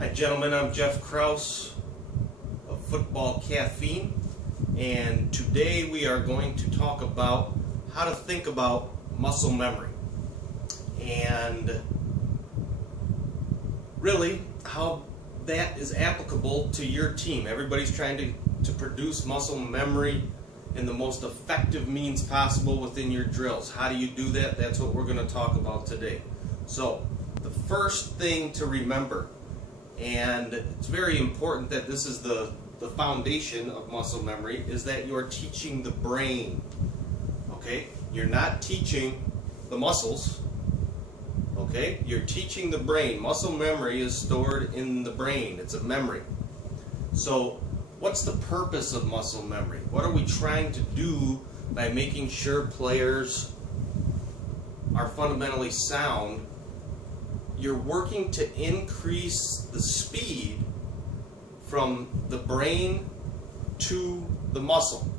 Hi gentlemen, I'm Jeff Kraus of Football Caffeine, and today we are going to talk about how to think about muscle memory and really how that is applicable to your team. Everybody's trying to produce muscle memory in the most effective means possible within your drills. How do you do that? That's what we're going to talk about today. So the first thing to remember, and it's very important that this is the foundation of muscle memory, is that you're teaching the brain. Okay? You're not teaching the muscles. Okay? You're teaching the brain. Muscle memory is stored in the brain. It's a memory. So what's the purpose of muscle memory? What are we trying to do by making sure players are fundamentally sound? You're working to increase the speed from the brain to the muscle.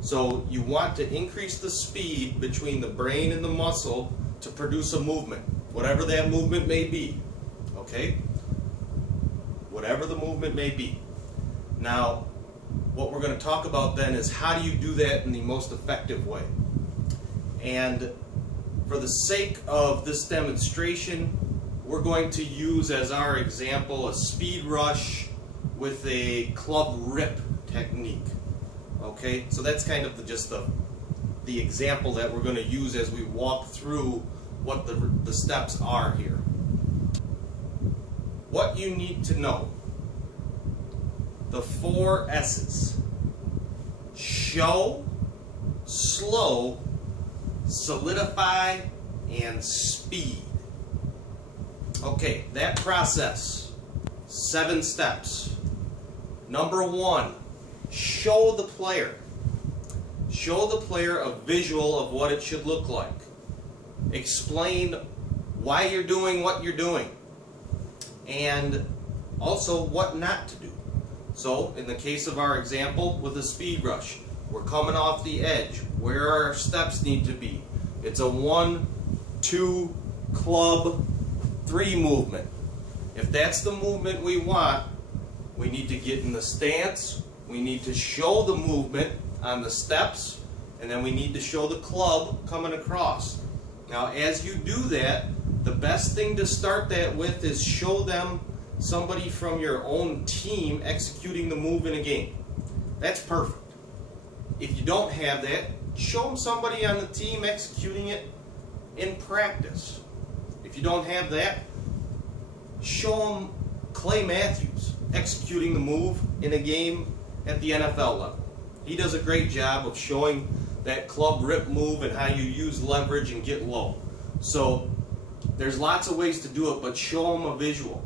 So you want to increase the speed between the brain and the muscle to produce a movement, whatever that movement may be. Okay? Whatever the movement may be. Now, what we're going to talk about then is how do you do that in the most effective way. And for the sake of this demonstration, we're going to use as our example a speed rush with a club rip technique. Okay, so that's kind of just the example that we're going to use as we walk through what the steps are here. What you need to know: the 4 S's. Show, slow, solidify, and speed. Okay, that process, 7 steps. Number 1, show the player. Show the player a visual of what it should look like. Explain why you're doing what you're doing, and also what not to do. So, in the case of our example with a speed rush, we're coming off the edge. Where our steps need to be. It's a 1, 2, club, 3 movement. If that's the movement we want, we need to get in the stance, we need to show the movement on the steps, and then we need to show the club coming across. Now, as you do that, the best thing to start that with is show them somebody from your own team executing the move in a game. That's perfect. If you don't have that, show them somebody on the team executing it in practice. If you don't have that, show them Clay Matthews executing the move in a game at the NFL level. He does a great job of showing that club rip move and how you use leverage and get low. So there's lots of ways to do it, but show them a visual.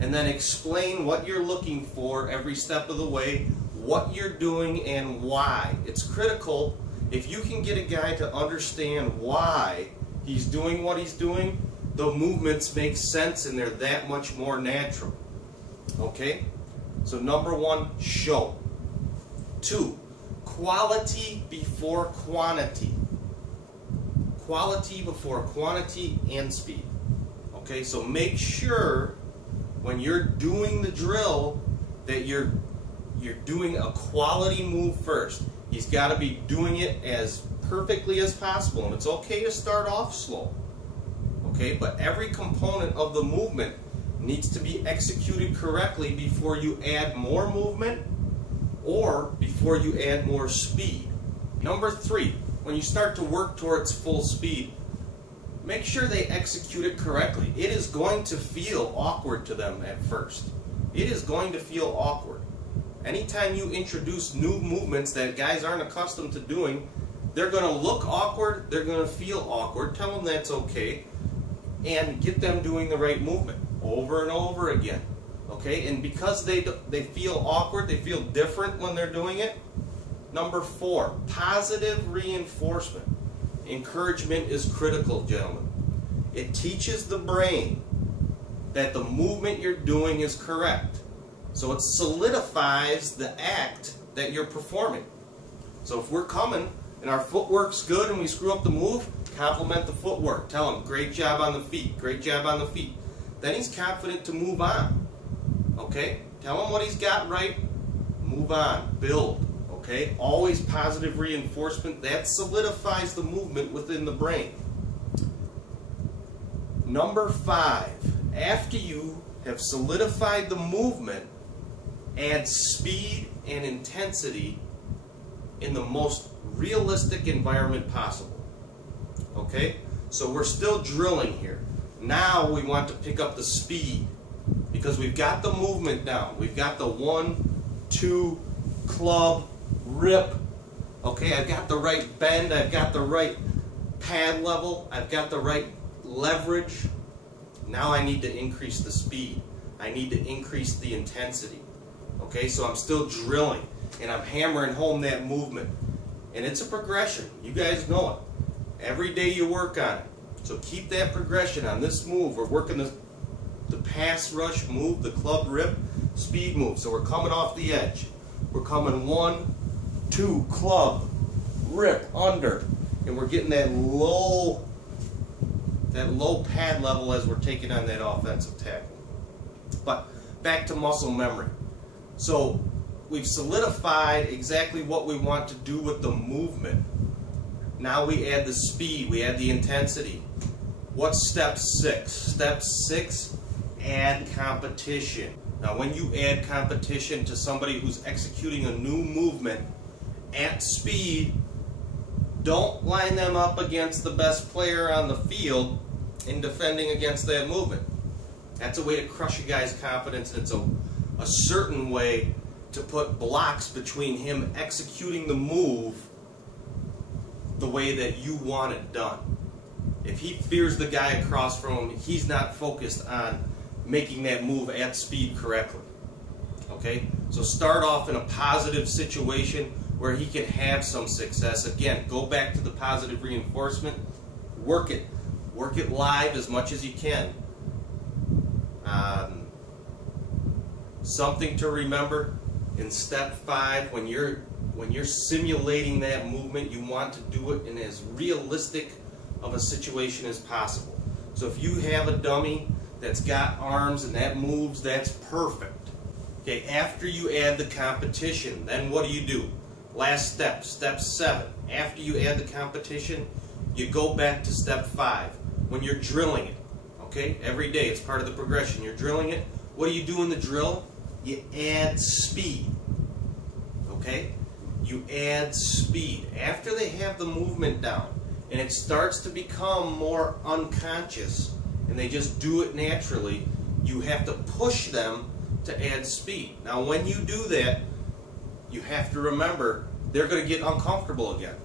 And then explain what you're looking for every step of the way, what you're doing and why. It's critical. If you can get a guy to understand why he's doing what he's doing, the movements make sense and they're that much more natural. Okay? So number 1, show. 2, quality before quantity. Quality before quantity and speed. Okay, so make sure when you're doing the drill that you're doing a quality move first. He's got to be doing it as perfectly as possible, and it's okay to start off slow. Okay, but every component of the movement needs to be executed correctly before you add more movement or before you add more speed. Number 3, when you start to work towards full speed, make sure they execute it correctly. It is going to feel awkward to them at first. It is going to feel awkward. Anytime you introduce new movements that guys aren't accustomed to doing, they're going to look awkward, they're going to feel awkward. Tell them that's okay, and get them doing the right movement over and over again. Okay, and because they feel awkward, they feel different when they're doing it. Number 4, positive reinforcement. Encouragement is critical, gentlemen. It teaches the brain that the movement you're doing is correct. So it solidifies the act that you're performing. So if we're coming and our footwork's good and we screw up the move, compliment the footwork. Tell him, great job on the feet, great job on the feet. Then he's confident to move on. Okay? Tell him what he's got right. Move on. Build. Okay? Always positive reinforcement. That solidifies the movement within the brain. Number 5. After you have solidified the movement, add speed and intensity in the most realistic environment possible. Okay? So we're still drilling here. Now we want to pick up the speed because we've got the movement down. We've got the 1, 2, club, rip. Okay, I've got the right bend. I've got the right pad level. I've got the right leverage. Now I need to increase the speed. I need to increase the intensity. Okay, so I'm still drilling and I'm hammering home that movement. And it's a progression. You guys know it. Every day you work on it. So keep that progression on this move. We're working the pass rush move, the club rip, speed move. So we're coming off the edge. We're coming 1, 2, club, rip, under. And we're getting that low pad level as we're taking on that offensive tackle. But back to muscle memory. So we've solidified exactly what we want to do with the movement. Now we add the speed, we add the intensity. What's step 6? Step 6, add competition. Now when you add competition to somebody who's executing a new movement at speed, don't line them up against the best player on the field in defending against that movement. That's a way to crush a guy's confidence. It's a certain way to put blocks between him executing the move the way that you want it done. If he fears the guy across from him, he's not focused on making that move at speed correctly. Okay? So start off in a positive situation where he can have some success. Again, go back to the positive reinforcement. Work it. Work it live as much as you can. Something to remember in step 5, when you're simulating that movement, you want to do it in as realistic of a situation as possible. So if you have a dummy that's got arms and that moves, that's perfect. Okay, after you add the competition, then what do? Last step, step 7. After you add the competition, you go back to step 5 when you're drilling it. Okay, every day it's part of the progression. You're drilling it. What do you do in the drill? You add speed. Okay? You add speed. After they have the movement down and it starts to become more unconscious and they just do it naturally, you have to push them to add speed. Now when you do that, you have to remember they're going to get uncomfortable again.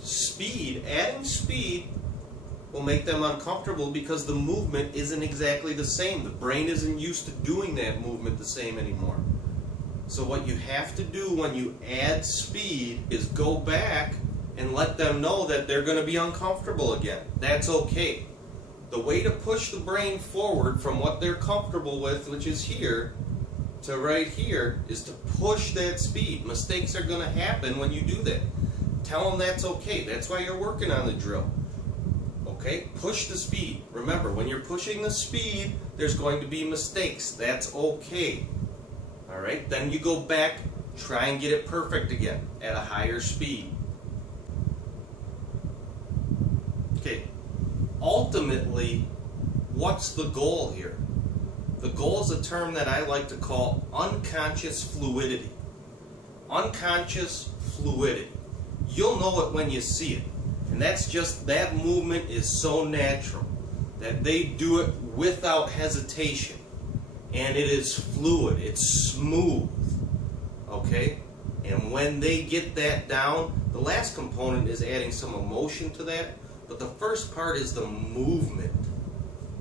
Speed, adding speed will make them uncomfortable because the movement isn't exactly the same. The brain isn't used to doing that movement the same anymore. So what you have to do when you add speed is go back and let them know that they're going to be uncomfortable again. That's okay. The way to push the brain forward from what they're comfortable with, which is here, to right here, is to push that speed. Mistakes are going to happen when you do that. Tell them that's okay. That's why you're working on the drill. Okay? Push the speed. Remember, when you're pushing the speed, there's going to be mistakes. That's okay. Alright? Then you go back, try and get it perfect again at a higher speed. Okay. Ultimately, what's the goal here? The goal is a term that I like to call unconscious fluidity. Unconscious fluidity. You'll know it when you see it. And that's just, that movement is so natural that they do it without hesitation. And it is fluid, it's smooth. Okay? And when they get that down, the last component is adding some emotion to that. But the first part is the movement.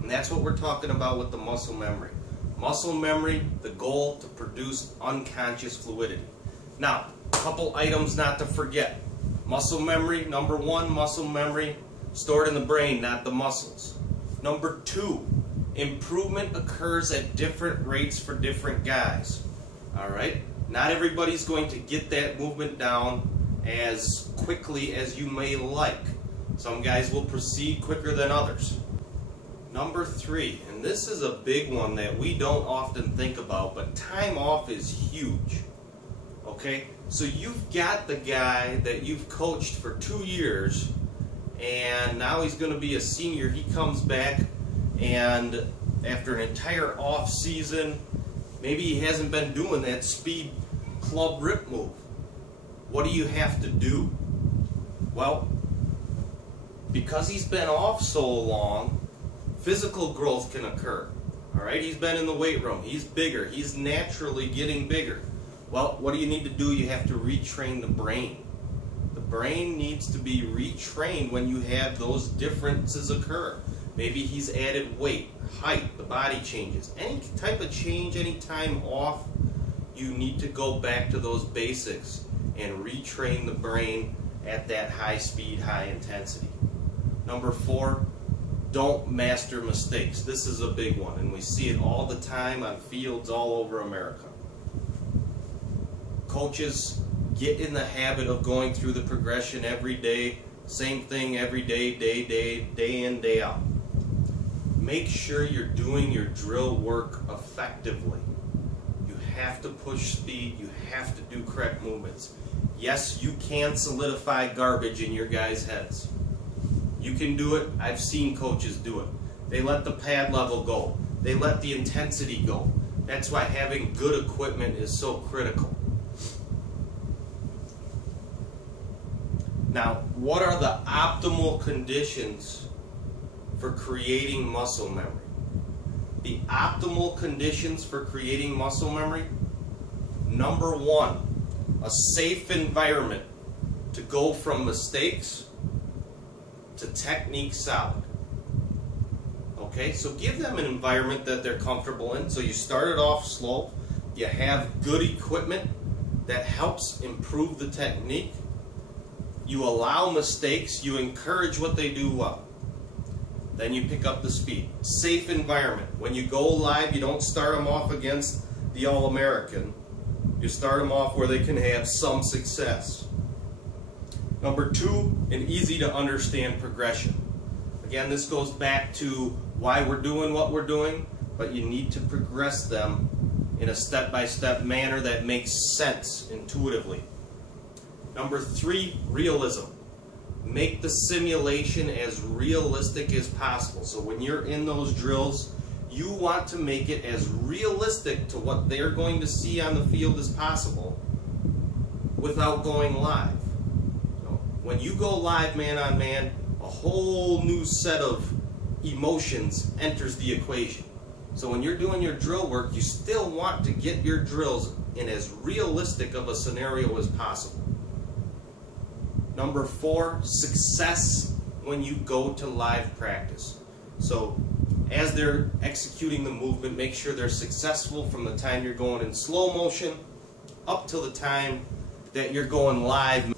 And that's what we're talking about with the muscle memory. Muscle memory, the goal to produce unconscious fluidity. Now, a couple items not to forget. Muscle memory, number 1, muscle memory stored in the brain, not the muscles. Number 2, improvement occurs at different rates for different guys. Alright? Not everybody's going to get that movement down as quickly as you may like. Some guys will proceed quicker than others. Number 3, and this is a big one that we don't often think about, but time off is huge. Okay? So you've got the guy that you've coached for 2 years, and now he's going to be a senior. He comes back, and after an entire off season, maybe he hasn't been doing that speed club rip move. What do you have to do? Well, because he's been off so long, physical growth can occur. All right, he's been in the weight room. He's bigger. He's naturally getting bigger. Well, what do you need to do? You have to retrain the brain. The brain needs to be retrained when you have those differences occur. Maybe he's added weight, height, the body changes. Any type of change, any time off, you need to go back to those basics and retrain the brain at that high speed, high intensity. Number 4, don't master mistakes. This is a big one, and we see it all the time on fields all over America. Coaches get in the habit of going through the progression every day, same thing every day, day in, day out. Make sure you're doing your drill work effectively. You have to push speed, you have to do correct movements. Yes, you can solidify garbage in your guys' heads. You can do it. I've seen coaches do it. They let the pad level go. They let the intensity go. That's why having good equipment is so critical. Now, what are the optimal conditions for creating muscle memory? The optimal conditions for creating muscle memory: number 1, a safe environment to go from mistakes to technique solid. Okay, so give them an environment that they're comfortable in. So you started off slow, you have good equipment that helps improve the technique, you allow mistakes, you encourage what they do well. Then you pick up the speed. Safe environment. When you go live, you don't start them off against the All-American. You start them off where they can have some success. Number 2, an easy to understand progression. Again, this goes back to why we're doing what we're doing, but you need to progress them in a step-by-step manner that makes sense intuitively. Number 3, realism. Make the simulation as realistic as possible. So when you're in those drills, you want to make it as realistic to what they're going to see on the field as possible without going live. When you go live man on man, a whole new set of emotions enters the equation. So when you're doing your drill work, you still want to get your drills in as realistic of a scenario as possible. Number 4, success when you go to live practice. So as they're executing the movement, make sure they're successful from the time you're going in slow motion up till the time that you're going live.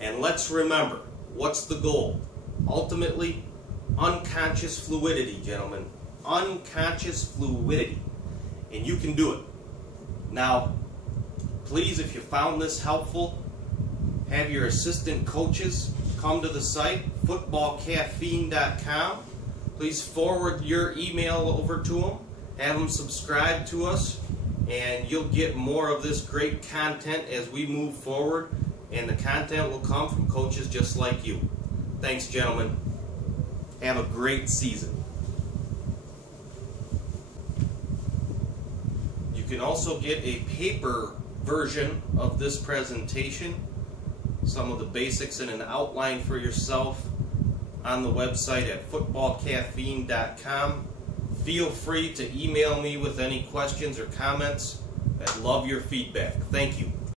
And let's remember, what's the goal? Ultimately, unconscious fluidity, gentlemen. Unconscious fluidity. And you can do it. Now, please, if you found this helpful, have your assistant coaches come to the site, footballcaffeine.com. Please forward your email over to them. Have them subscribe to us, and you'll get more of this great content as we move forward. And the content will come from coaches just like you. Thanks, gentlemen. Have a great season. You can also get a paper version of this presentation, some of the basics and an outline for yourself, on the website at footballcaffeine.com. Feel free to email me with any questions or comments. I'd love your feedback. Thank you.